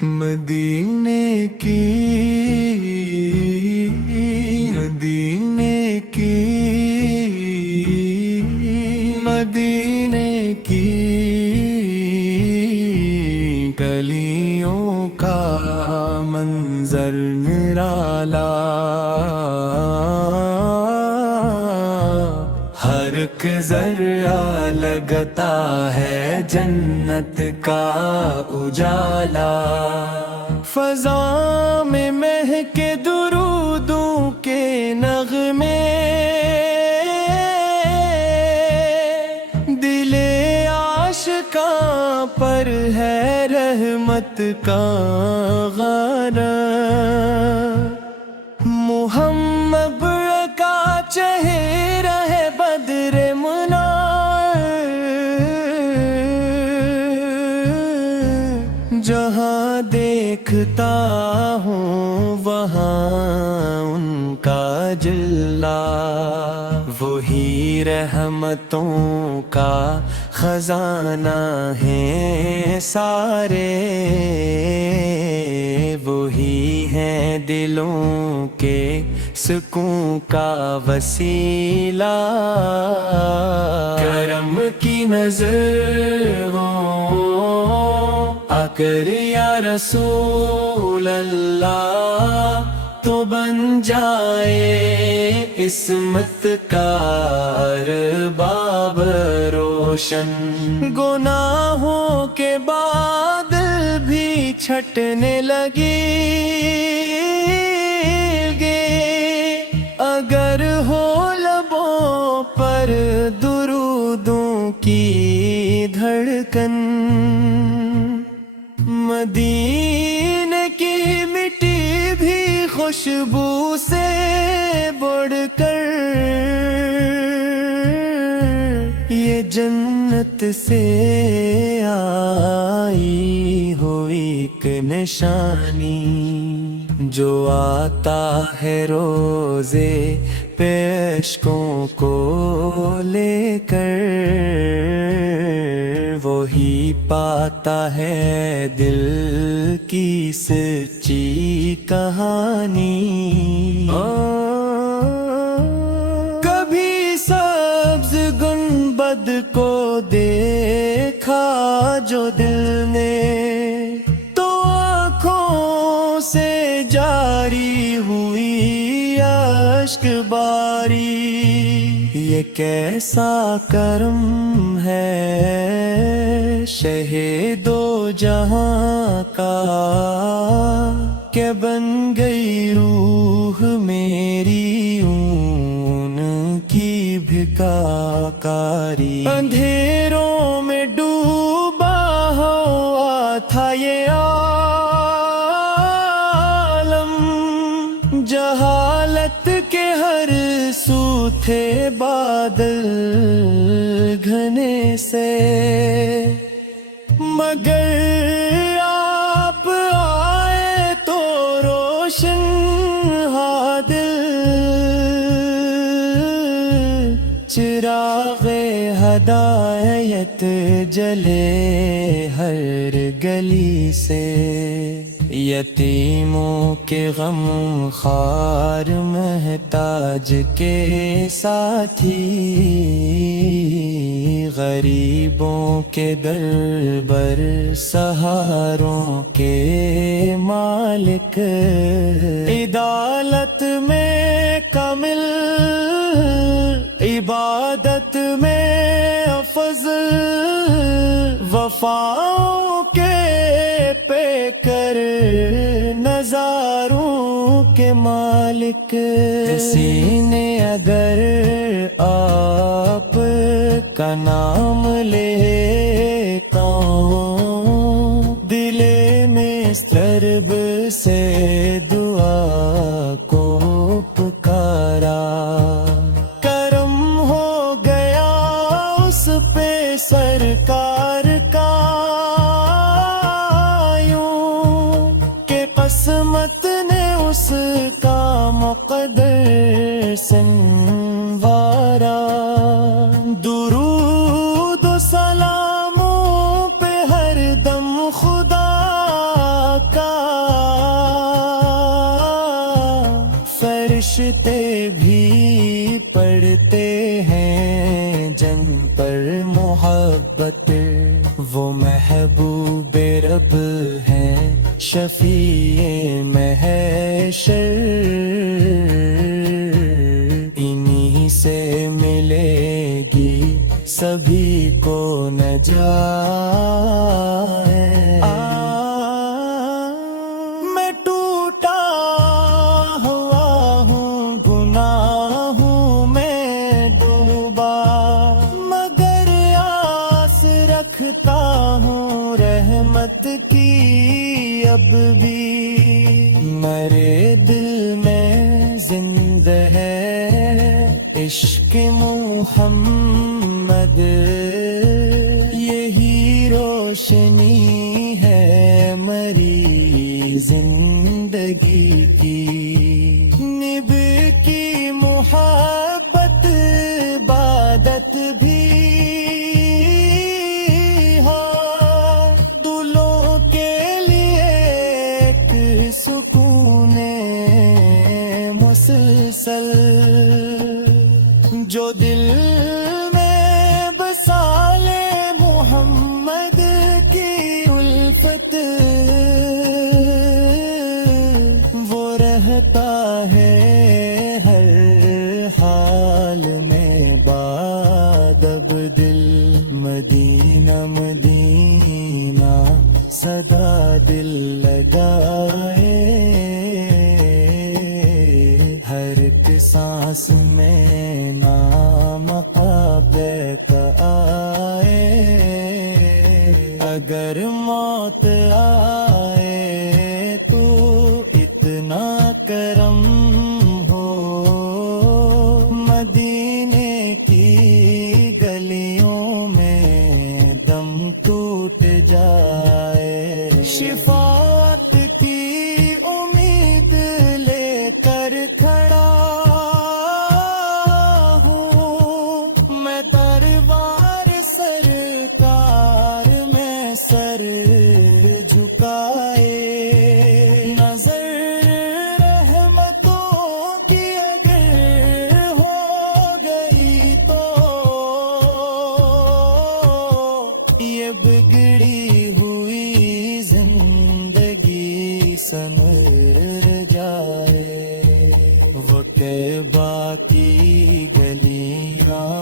مدینے کی مدینے کی مدینے کی گلیوں کا منظر نرالا، ہر ایک ذرہ لگتا ہے جنت کا اجالا، فضا میں مہکے درودوں کے نغمے، دل عاشقاں پر ہے رحمت کا غارہ، محمد کا چہرہ ہے بدر منار، جہاں دیکھتا ہوں وہاں ان کا جلوہ، وہی رحمتوں کا خزانہ ہیں سارے، وہی ہیں دلوں کے سکون کا وسیلہ، کرم کی نظر ہو اگر یا رسول اللہ، تو بن جائے عصمت کا ارباب روشن، گناہوں کے بعد بھی چھٹنے لگی اگر ہو لبوں پر درودوں کی دھڑکن، مدینے کی مٹی بھی خوشبو سے بڑھ کر یہ جنت سے آئی ہوئی ایک نشانی، جو آتا ہے روزے پیشکوں کو لے کر، وہی پاتا ہے دل کی سچی کہانی، کبھی سبز گنبد کو دیکھا جو دل نے، تو آنکھوں سے جاری ہوئی اشک باری، یہ کیسا کرم ہے شہ دو جہاں کا، کہ بن گئی روح میری ان کی بھکاکاری، اندھیروں میں ڈوبا ہوا تھا یہ عالم، جہالت کے ہر سو تھے بادل گھنے سے، مگر آپ آئے تو روشن دل، چراغ ہدایت جلے ہر گلی سے، یتیموں کے غم خوار محتاج کے ساتھی، غریبوں کے در بر سہاروں کے مالک، عدالت میں کامل عبادت میں افضل، وفاؤں کے پیکر نظاروں کے مالک، کسی نے اگر آپ کا نام لے تو دل میں ضرب سے دعا کو پکارا، کرم ہو گیا اس پہ سرکار کا یوں کہ قسمت نے اس کا مقدر سنوارا، درود و سلاموں پہ ہر دم خدا فرشتے بھی پڑھتے ہیں جن پر محبت، وہ محبوب رب ہیں شفیع محشر، انہی سے ملے گی سبھی کو نجات۔ میں ٹوٹا ہوا ہوں، گناہوں میں ڈوبا، مگر آس رکھتا ہوں رحمت کی اب بھی، میرے دل میں زندہ ہے عشق محمد، یہی روشنی ہے میری زندگی کی، نب کی محبت عبادت بھی ہو، دلوں کے لیے ایک سکون مسلسل، جو دل میں بسا لے محمد کی الفت، وہ رہتا ہے ہر حال میں بادب دل، مدینہ مدینہ صدا دل لگائے، ہر ایک سانس میں نام آپ کا آئے، اگر موت آئے تو اتنا کرم ہو، مدینے کی گلیوں میں دم ٹوٹ جائے، شفاعت کی امید لے کر کھڑا سر جھکائے، نظر رحمتوں کی اگر ہو گئی تو یہ بگڑی ہوئی زندگی سنور جائے، وہ کعبہ کی گلیاں